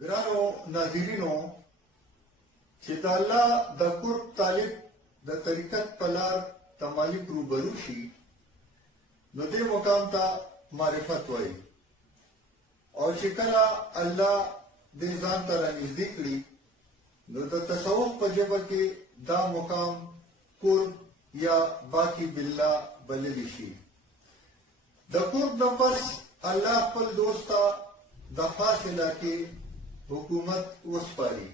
ګرانو ناظرینو چې د الله د قرب طالب د طریقت په لار ته مالک روبرو شي نو دې مقام ته معرفت وایي او چې کله الله دې ځان ته رانږدې کړي نو د تصوف په ژبه کې دا مقام قرب یا باقی بالله بللی شي د قرب نه پس الله خپل دوست ته د فاصله کې حکومت وسپاري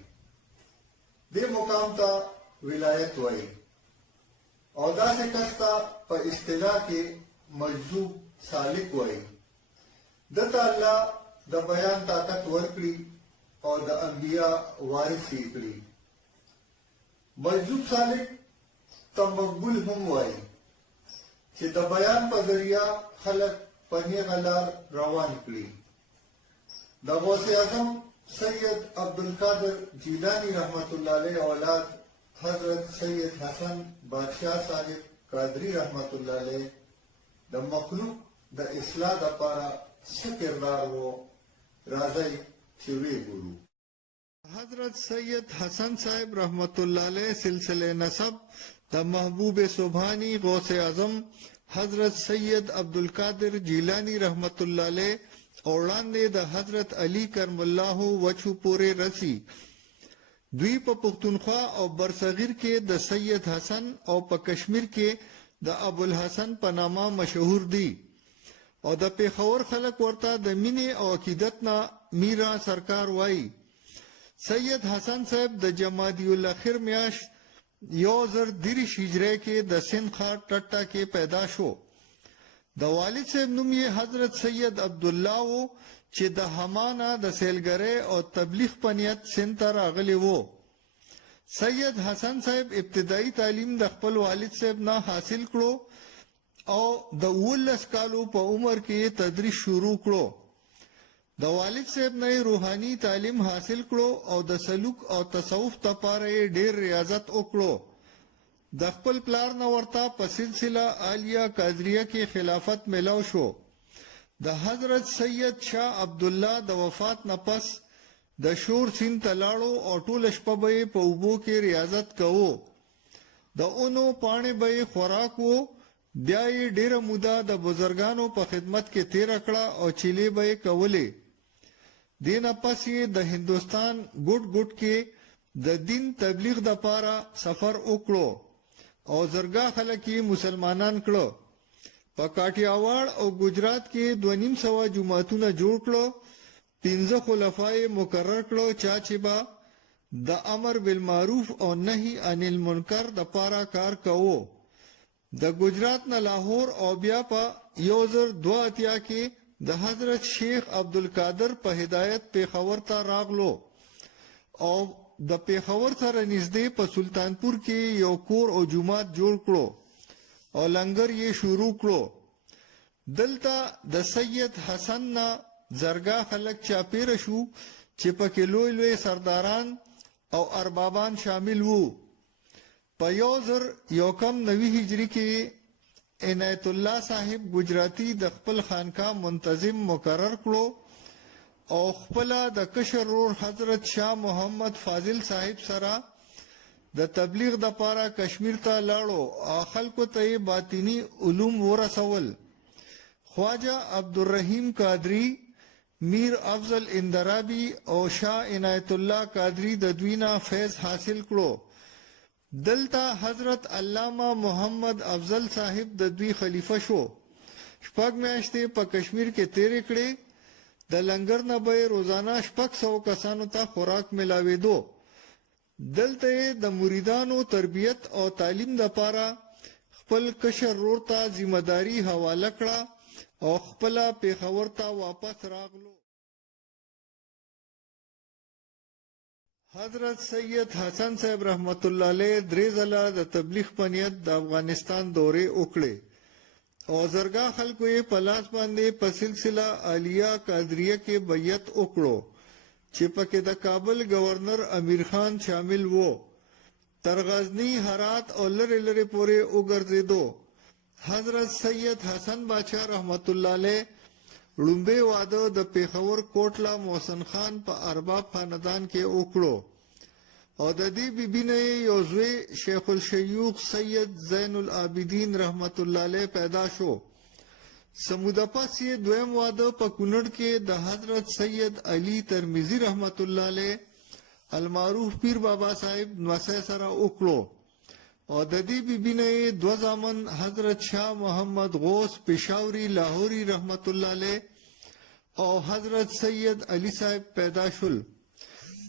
دې مقام ته ولایت وایي او داسې کس ته په اصطلاح کې مجذوب سالک وایي دته الله د بیان طاقت ورکړي او د انبیا وارث یې کړي مجذوب سالک ته مقبول هم وایي چې د بیان په ذریعہ خلق په نیغه لار روان کړي د غوث اعظم سید عبدالقادر جیلانی رحمت الله علیه اولاد حضرت سید حسن بادشاہ صاحب قادری رحمت الله علیه د مخلوق د اصلاح لپاره څه کردار و راځي چې وی ګورو حضرت سید حسن صاحب رحمت الله علیه سلسله نسب د محبوب سبحانی غوث اعظم حضرت سید عبدالقادر جیلانی رحمت الله علیه اوړاندې د حضرت علی کرم الله وجهه پورې رسی دوی په پښتونخوا او برصغیر کې د سید حسن او په کشمیر کې د ابوالحسن په نامه مشهور دي او د پیښور خلک ورته د مینې او عقیدت نه میرا سرکار وایي سید حسن صاحب د جمادی الاخر میاشت 1030 هجری کې د سند ښار ټټا کې پیدا شو د والد صاحب نوم یې حضرت سید عبدالله و چې د همانه د سیلګری او تبلیغ په نیت سند ته راغلی و سید حسن صاحب ابتدایي تعلیم د خپل والد صاحب نه حاصل کړو او د 19 کالو په عمر کې تدریس شروع کړو د والد صاحب نه روحاني تعلیم حاصل کړو او د سلوک او تصوف لپاره ډېر ریاضت وکړو د خپل پلار نه ورته په سلسله عالیه قادریه کې خلافت ملو شو د حضرت سید شاه عبد الله د وفات نه پس د شور سین تلاړو او ټول شپه به په اوبو کې ریاضت کوو د اونو پانی به خوراک وو بیا یې ډیره موده د بزرګانو په خدمت کې تیر کړه او چيلي به کولې دین پس یې د هندستان ګډ ګډ کې د دین تبلیغ د پاره سفر وکړو او زرګا خلک مسلمانان کړو په کاټیاواړ او گجرات کې 250 جماعتونه جوړ کړو 15 خلفای مقرر کړو چې با د امر بالمعروف او نهي عن المنکر د پاره کار کوو د گجرات نه لاهور او بیا په 1082 کې د حضرت شیخ عبدالقادر په هدایت پیښور ته راغلو او د پیښور سره نږدې په سلطانپور کې یو کور او جماعت جوړ کړو او لنګر یې شروع کړو دلته د سید حسن نه زرګا خلک چاپیر شو چې پکې لوی لوی سرداران او اربابان شامل وو په 1091 هجری کې عنایت الله صاحب گجراتی د خپل خانقاه منتظم مقرر کړو او خپل د کشر رور حضرت شاه محمد فاضل صاحب سره د تبلیغ د پاره کشمیر ته لاړو او خلکو ته باطینی علوم ورسول خواجه عبدالرحیم قادری میر افضل اندرابی او شاه عنایت الله قادری د دوینا فیض حاصل کړو دلته حضرت علامه محمد افضل صاحب د دوی خلیفہ شو شپږ میاشتې په کشمیر کې تیرې کړې د لنګر نه به روزانه 600 کسانو ته خوراک ملاوېدو دلته د مریدانو تربیت او تعلیم لپاره خپل کشر رور ته ذمہ داری حواله کړه او خپل پیښور ته واپس راغلو حضرت سید حسن صاحب رحمت الله علیه درې ځله د تبلیغ په نیت د افغانستان دورې وکړې او زرګا خلکو یې په لاس باندې په سلسله عالیه قادریه کې بیعت وکړو چې پکې د کابل گورنر امیر خان شامل وو تر غزنی هرات او لری لری پورې وګرځیدو حضرت سید حسن بادشاہ رحمت الله علیه لومبه واده د پیښور کوټلا محسن خان په ارباب خاندان کې وکړو او د دې بیبي نه یو زوی شیخ الشیوخ سید زین العابدین رحمت الله علیه پیدا شو. سموده پس یې دویم واده په کونړ کې د حضرت سید علی ترمذی رحمت الله علیه المعروف پیر بابا صاحب نوسه سره وکړو او د دې بیبي نه دو زامن حضرت شاه محمد غوث پېښوري لاهوري رحمت الله علیه او حضرت سید علی صاحب پیدا شول.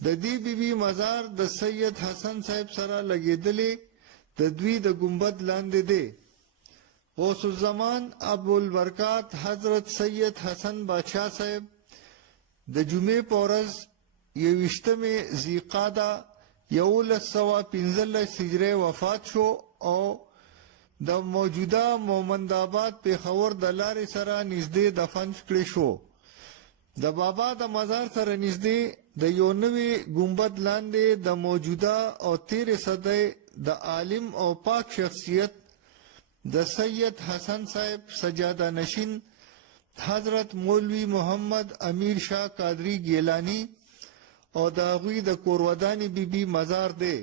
د دې بیبي مزار د سید حسن صاحب سره لګېدلې د دوی د ګنبد لاندې دی. غوث الزمان ابوالبرکات حضرت سید حسن بادشاہ صاحب د جمعې په ورځ 21 ذیقعده 1115 هجری وفات شو او د موجوده مومندآباد پیښور د لارې سره نږدې دفن کړی شو. د بابا د مزار سره نږدې د یو نوي ګنبد لاندې د موجوده او 13 صدۍ د عالم او پاک شخصیت د سید حسن صاحب سجاده نشین حضرت مولوی محمد امیر شاه قادری گیلانی او د هغوی د کورودانی بیبي مزار دی.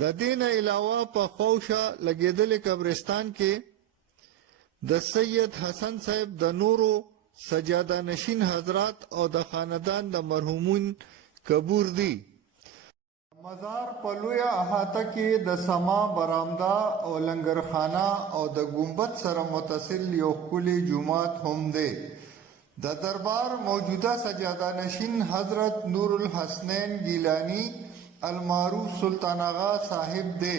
د دې نه علاوه په خوشه لګېدلې قبرستان کې د سید حسن صاحب د نورو سجاده نشین حضرات او د خاندان د مرحومین قبور دی. مزار په لویه احاطه کې د سما برآمده او لنګرخانه او د ګنبد سره متصل یو ښکلی جومات هم دی. د دربار موجوده سجاده نشین حضرت نور الحسنین گیلانی المعروف سلطان آغا صاحب دی.